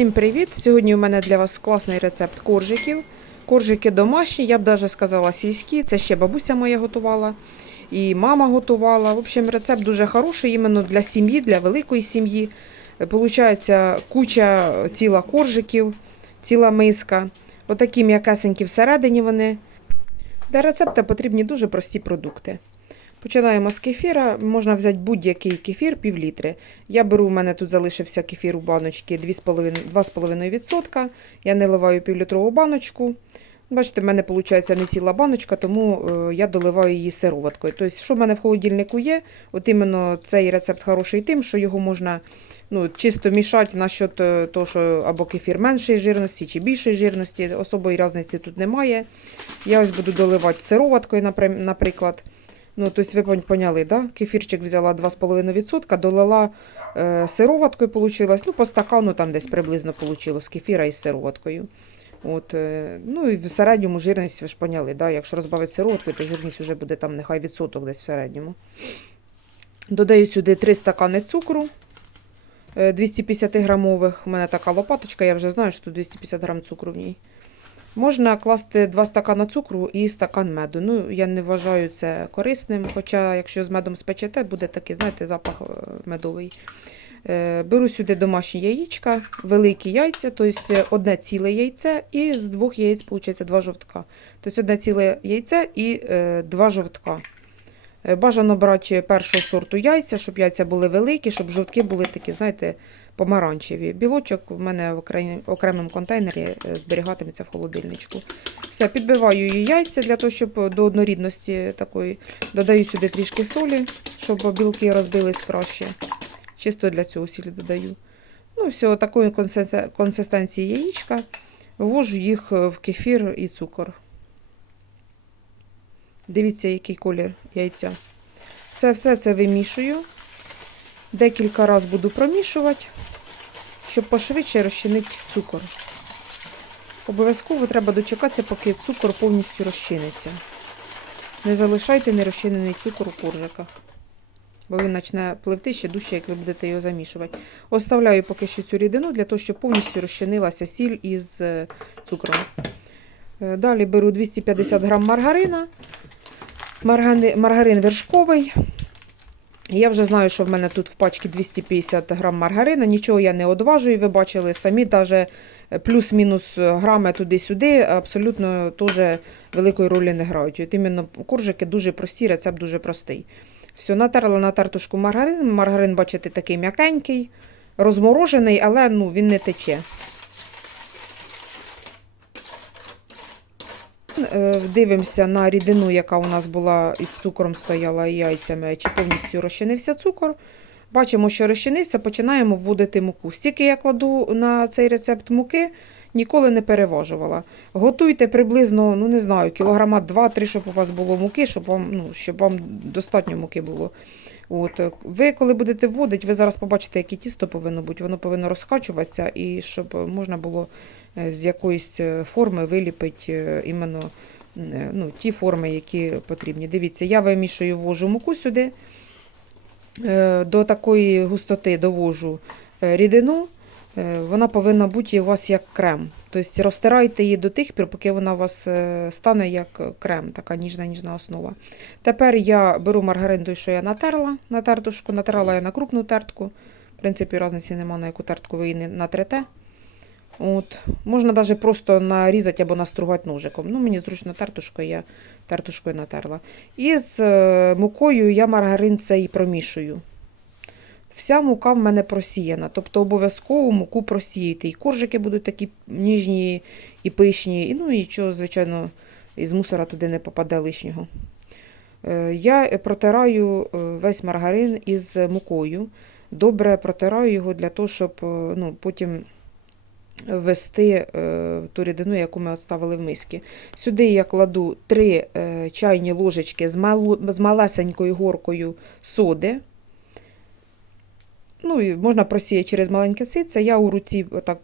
Всім привіт! Сьогодні у мене для вас класний рецепт коржиків. Коржики домашні, я б навіть сказала сільські. Це ще бабуся моя готувала і мама готувала. В общем, рецепт дуже хороший іменно для сім'ї, для великої сім'ї. Получається куча ціла коржиків, ціла миска. Отакі м'якесенькі всередині вони. Для рецепта потрібні дуже прості продукти. Починаємо з кефіра. Можна взяти будь-який кефір пів літри. Я беру, у мене тут залишився кефір у баночці 2,5%. 2,5%. Я наливаю півлітрову баночку. Бачите, в мене виходить не ціла баночка, тому е, я доливаю її сироваткою. Тобто, що в мене в холодильнику є, от іменно цей рецепт хороший тим, що його можна ну, чисто мішати насчет того, що або кефір меншої жирності чи більшої жирності. Особої різниці тут немає. Я ось буду доливати сироваткою, наприклад. Ну, тобто ви поняли, да? кефірчик взяла 2,5%, долила е, сироваткою, получилось, ну, по стакану там десь приблизно вийшло кефіра із сироваткою. От, е, ну і в середньому жирність ви ж поняли, да? якщо розбавити сироваткою, то жирність вже буде там нехай відсоток десь в середньому. Додаю сюди 3 стакани цукру е, 250 грамових. У мене така лопаточка, я вже знаю, що тут 250 грам цукру в ній. Можна класти 2 стакана цукру і стакан меду. Ну, я не вважаю це корисним, хоча, якщо з медом спечете, буде такий, знаєте, запах е, медовий. Е, Беру сюди домашні яєчка, великі яйця, тобто одне ціле яйце, і з двох яєць виходить два жовтка. Тобто одне ціле яйце і е, два жовтка. Е, Бажано брати першого сорту яйця, щоб яйця були великі, щоб жовтки були такі, знаєте, помаранчеві. Білочок в мене в окремому контейнері е, зберігатиметься в холодильничку. Все, підбиваю її яйця для того, щоб до однорідності такої. Додаю сюди трішки солі, щоб білки розбились краще. Чисто для цього сіль додаю. Ну, все, такої консистенції яєчка. Ввожу їх е, в кефір і цукор. Дивіться, який колір яйця. Все, все це вимішую. Декілька разів буду промішувати, щоб пошвидше розчинити цукор. Обов'язково треба дочекатися, поки цукор повністю розчиниться. Не залишайте нерозчинений цукор у коржиках, бо він почне пливти ще дужче, як ви будете його замішувати. Оставляю поки що цю рідину для того, щоб повністю розчинилася сіль із е, цукром. Е, Далі беру 250 грам маргарина. Маргарин вершковий. Я вже знаю, що в мене тут в пачці 250 грам маргарина. Нічого я не одважую. Ви бачили самі, навіть плюс-мінус грами туди-сюди, абсолютно теж великої ролі не грають. От іменно коржики дуже прості, рецепт дуже простий. Все, натерла на тартушку маргарин. Маргарин, бачите, такий м'якенький, розморожений, але ну, він не тече. Дивимося на рідину, яка у нас була із цукром стояла і яйцями, чи повністю розчинився цукор. Бачимо, що розчинився, починаємо вводити муку. Стільки я кладу на цей рецепт муки, ніколи не переважувала. Готуйте приблизно, ну не знаю, кілограма 2-3, щоб у вас було муки, щоб вам, ну, щоб вам достатньо муки було. От. е, Ви, коли будете вводити, ви зараз побачите, яке тісто повинно бути. Воно повинно розкачуватися, і щоб можна було е, з якоїсь е, форми виліпити е, іменно е, ну, ті форми, які потрібні. Дивіться, я вимішую, ввожу муку сюди. Е, До такої густоти довожу е, рідину. Е, Вона повинна бути у вас як крем. Тобто розтирайте її до тих пір, поки вона у вас е, стане як крем, така ніжна ніжна основа. Тепер я беру маргарин, той, що я натерла на тертушку, натерла я на крупну тертку. В принципі, різниці немає, на яку тертку ви її натрете. От. Можна навіть просто нарізати або настругати ножиком. Ну, мені зручно тертушкою, я тертушкою натерла. І з е, мукою я маргарин цей промішую. Вся мука в мене просіяна, тобто обов'язково муку просіяти. І коржики будуть такі ніжні і пишні, і, ну і що, звичайно, із мусора туди не попаде лишнього. Е, Я протираю е, весь маргарин із мукою. Добре протираю його для того, щоб ну, потім ввести е, ту рідину, яку ми оставили в миски. Сюди я кладу 3 е, чайні ложечки з, малу, з малесенькою горкою соди. Ну, і можна просіяти через маленьке ситце. Я у руці так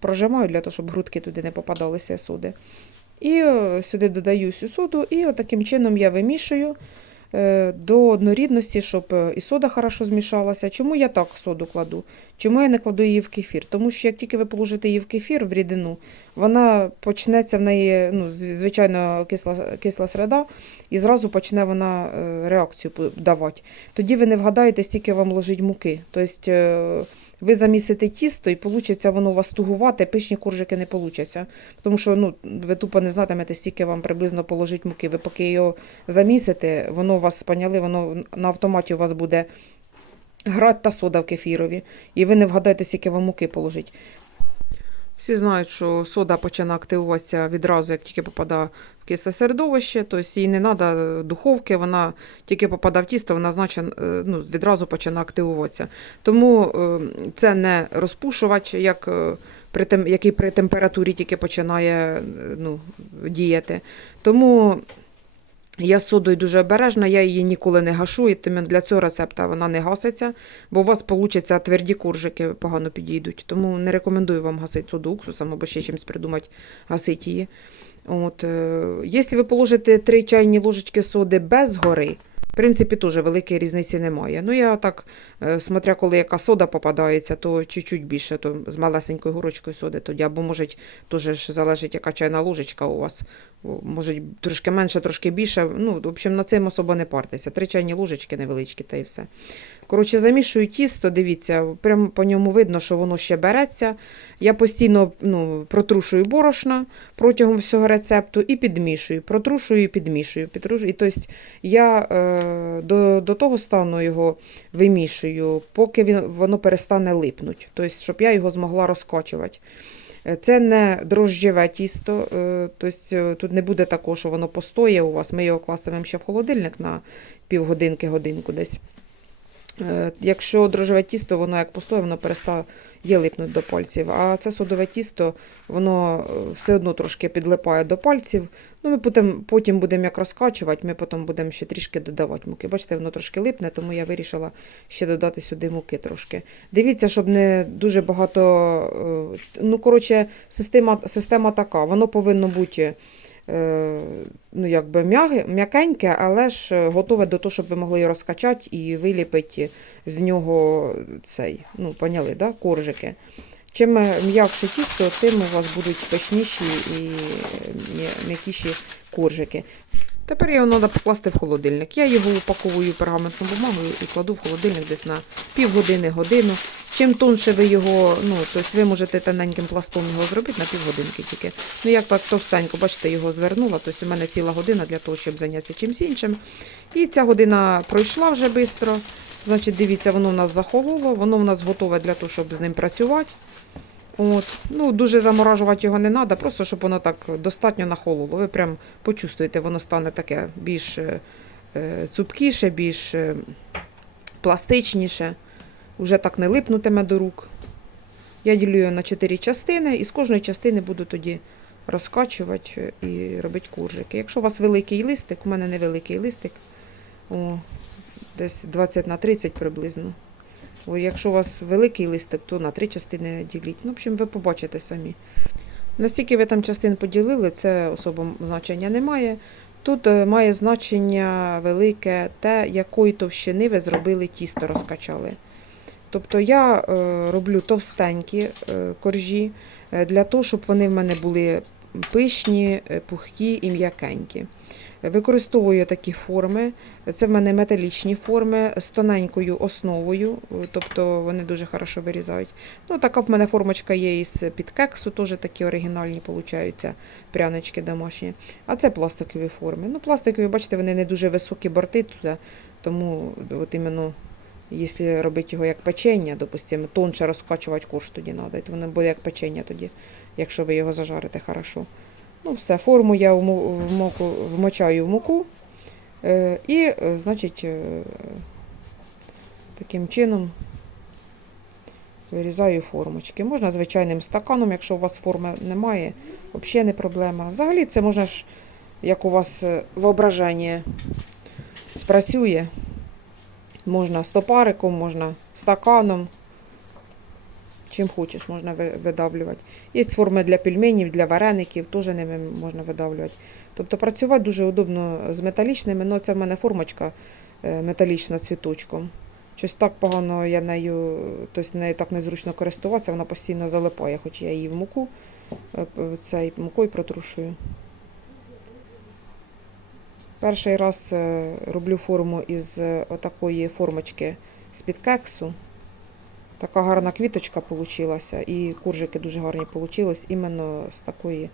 прожимаю для того, щоб грудки туди не попадалися соди. І е, сюди додаю всю соду, і таким чином я вимішую. Е, до однорідності, щоб е, і сода хорошо змішалася. Чому я так соду кладу? Чому я не кладу її в кефір? Тому що як тільки ви положите її в кефір, в рідину, вона почнеться в неї, ну, звичайно, кисла, кисла середа, і зразу почне вона е, реакцію давати. Тоді ви не вгадаєте, стільки вам ложить муки. Тобто ви замісите тісто і вийде воно у вас тугувати, пишні коржики не получаться. Тому що ну, ви тупо не знатимете, стільки вам приблизно положить муки. Ви поки його замісите, воно у вас спаняли, воно на автоматі у вас буде грати та сода в кефірові. І ви не вгадаєте, скільки вам муки положить. Всі знають, що сода починає активуватися відразу, як тільки попадає в кисле середовище, тобто їй не треба духовки, вона тільки попадає в тісто, вона значить, е, ну, відразу починає активуватися. Тому е, це не розпушувач, як, е, при тем, який при температурі тільки починає ну, діяти. Тому я з содою дуже обережна, я її ніколи не гашу, і тим для цього рецепта вона не гаситься, бо у вас получаться тверді коржики погано підійдуть. Тому не рекомендую вам гасити соду уксусом або ще чимось придумати гасити її. От, е, якщо ви положите 3 чайні ложечки соди без гори, в принципі, теж великої різниці немає. Ну, я так, е, смотря коли яка сода попадається, то чуть-чуть більше, то з малесенькою горочкою соди тоді, або може теж залежить, яка чайна ложечка у вас. Може трошки менше, трошки більше. Ну, в общем, на цим особо не партеся. Три чайні ложечки невеличкі, та й все. Коротше, замішую тісто, дивіться, прямо по ньому видно, що воно ще береться. Я постійно ну, протрушую борошна протягом всього рецепту і підмішую. Протрушую і підмішую. підтрушую. І, тобто, я е, до, до того стану його вимішую, поки він, воно перестане липнути. Тобто, щоб я його змогла розкачувати. Е, Це не дрожджеве тісто, е, тобто е, тут не буде такого, що воно постоє у вас. Ми його кластимемо ще в холодильник на півгодинки, годинку десь. Е, Якщо дрожжеве тісто, воно як постоє, воно перестає є липнути до пальців. А це содове тісто, воно е, все одно трошки підлипає до пальців. Ну, ми потім, потім будемо як розкачувати, ми потім будемо ще трішки додавати муки. Бачите, воно трошки липне, тому я вирішила ще додати сюди муки трошки. Дивіться, щоб не дуже багато. е, Ну, коротше, система, система така, воно повинно бути. Е, Ну, якби м'якеньке, але ж е, готове до того, щоб ви могли його розкачати і виліпити з нього цей, ну, поняли, да? коржики. Чим е, м'якше тісто, тим у вас будуть пишніші і м'якіші коржики. Тепер його треба покласти в холодильник. Я його упаковую пергаментну бумагою і кладу в холодильник десь на півгодини, годину. Чим тонше ви його, ну, тобто ви можете тоненьким пластом його зробити на півгодинки тільки. Ну, як так товстенько, бачите, його звернула, тобто у мене ціла година для того, щоб зайнятися чимось іншим. І ця година пройшла вже швидко. Значить, дивіться, воно в нас захололо, воно в нас готове для того, щоб з ним працювати. От. Ну, дуже заморажувати його не треба, просто щоб воно так достатньо нахололо. Ви прям почувствуєте, воно стане таке більш е, е, цупкіше, більш е, пластичніше. Уже так не липнутиме до рук. Я ділю його на 4 частини і з кожної частини буду тоді розкачувати і робити коржики. Якщо у вас великий листик, у мене невеликий листик, о, десь 20 на 30 приблизно. Якщо у вас великий листик, то на три частини діліть. Ну, в общем, ви побачите самі. Настільки ви там частин поділили, це особо значення не має. Тут е, має значення велике те, якої товщини ви зробили тісто, розкачали. Тобто я е, роблю товстенькі е, коржі для того, щоб вони в мене були пишні, пухкі і м'якенькі. Використовую такі форми. Це в мене металічні форми з тоненькою основою, тобто вони дуже хорошо вирізають. Ну, така в мене формочка є із під кексу, теж такі оригінальні получаються прянички домашні. А це пластикові форми. Ну, пластикові, бачите, вони не дуже високі борти туди, тому от іменно, якщо робити його як печення, допустимо, тонше розкачувати корж тоді треба, то воно буде як печення тоді, якщо ви його зажарите хорошо. Ну, все, форму я вмо- вмоку, вмочаю в муку. Е, і, е, значить, е, таким чином вирізаю формочки. Можна звичайним стаканом, якщо у вас форми немає, взагалі не проблема. Взагалі це можна ж, як у вас воображення спрацює. Можна стопариком, можна стаканом. Чим хочеш, можна видавлювати. Є форми для пельменів, для вареників, теж ними можна видавлювати. Тобто працювати дуже удобно з металічними, але це в мене формочка е, металічна цвіточком. Щось так погано я нею, тобто нею так незручно користуватися, вона постійно залипає, хоч я її в муку е, цей, мукою протрушую. Перший раз е, роблю форму із отакої формочки з-під кексу. Така гарна квіточка вийшла, і куржики дуже гарні вийшли іменно з такої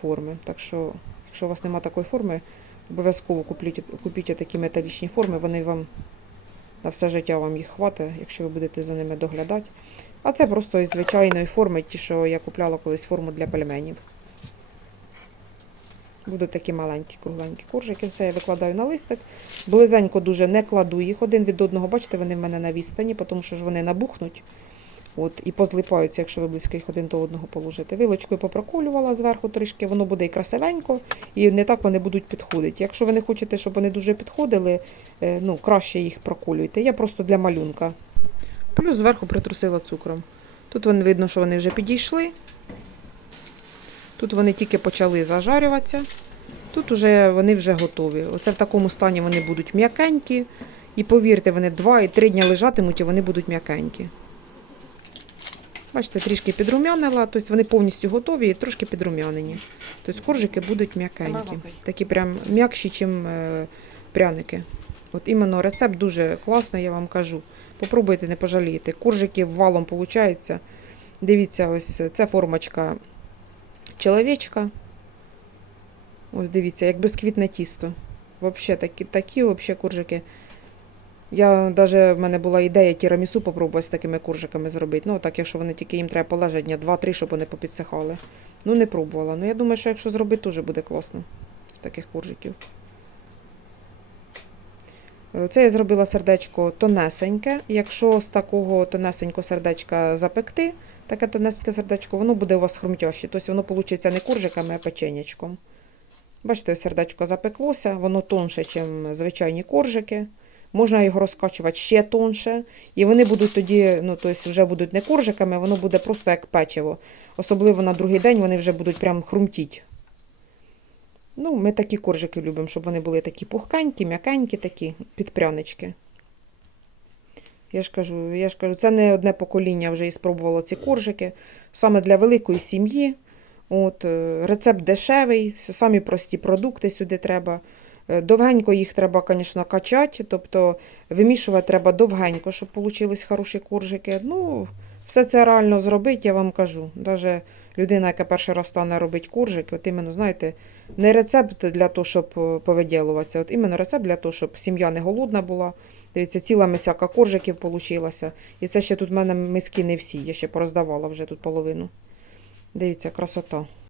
форми. Так що, якщо у вас немає такої форми, обов'язково купіть, купіть такі металічні форми, вони вам на все життя вам їх хватить, якщо ви будете за ними доглядати. А це просто із звичайної форми, ті, що я купляла колись форму для пельменів. Будуть такі маленькі, кругленькі коржики. Все я викладаю на листик. Близенько дуже не кладу їх один від одного. Бачите, вони в мене на відстані, тому що ж вони набухнуть. От, і позлипаються, якщо ви близько їх один до одного положите. Вилочкою попроколювала зверху трішки, воно буде і красивенько, і не так вони будуть підходити. Якщо ви не хочете, щоб вони дуже підходили, е, ну, краще їх проколюйте. Я просто для малюнка. Плюс зверху притрусила цукром. Тут видно, що вони вже підійшли. Тут вони тільки почали зажарюватися. Тут уже вони вже готові. Оце в такому стані вони будуть м'якенькі. І повірте, вони 2 і 3 дні лежатимуть і вони будуть м'якенькі. Бачите, трішки підрумянила, тобто вони повністю готові і трошки підрумянені. Тобто коржики будуть м'якенькі. Такі прям м'якші, ніж е, пряники. От іменно рецепт дуже класний, я вам кажу. Попробуйте, не пожалієте. Коржики валом виходить. Дивіться, ось це формочка чоловічка. Ось дивіться, як безквітне тісто. Взагалі такі, такі вообще коржики. Я навіть в мене була ідея тірамісу попробувати з такими коржиками зробити. Ну, так, якщо вони тільки їм треба полежати дня 2-3, щоб вони попідсихали. Ну, не пробувала. Ну, я думаю, що якщо зробити, теж буде класно з таких коржиків. Е, Це я зробила сердечко тонесеньке. Якщо з такого тонесенького сердечка запекти, таке тонесеньке сердечко, воно буде у вас хрумтяще. Тобто воно вийде не коржиками, а печенячком. Бачите, сердечко запеклося, воно тонше, ніж звичайні коржики. Можна його розкачувати ще тонше. І вони будуть тоді, ну, тобто вже будуть не коржиками, воно буде просто як печиво. Особливо на другий день вони вже будуть прям хрумтіть. Ну, ми такі коржики любимо, щоб вони були такі пухкенькі, м'якенькі, такі підпрянички. Я ж кажу, я ж кажу, це не одне покоління вже і спробувало ці коржики. Саме для великої сім'ї. От, е, рецепт дешевий, самі прості продукти сюди треба. Е, Довгенько їх треба, звісно, качати, тобто вимішувати треба довгенько, щоб вийшли хороші коржики. Ну, все це реально зробити, я вам кажу. Навіть людина, яка перший раз стане робити коржики, от іменно, знаєте, не рецепт для того, щоб е, повиділуватися, от іменно рецепт для того, щоб сім'я не голодна була. Дивіться, ціла мисяка коржиків вийшла. І це ще тут в мене миски не всі, я ще пороздавала вже тут половину. Дивіться, красота.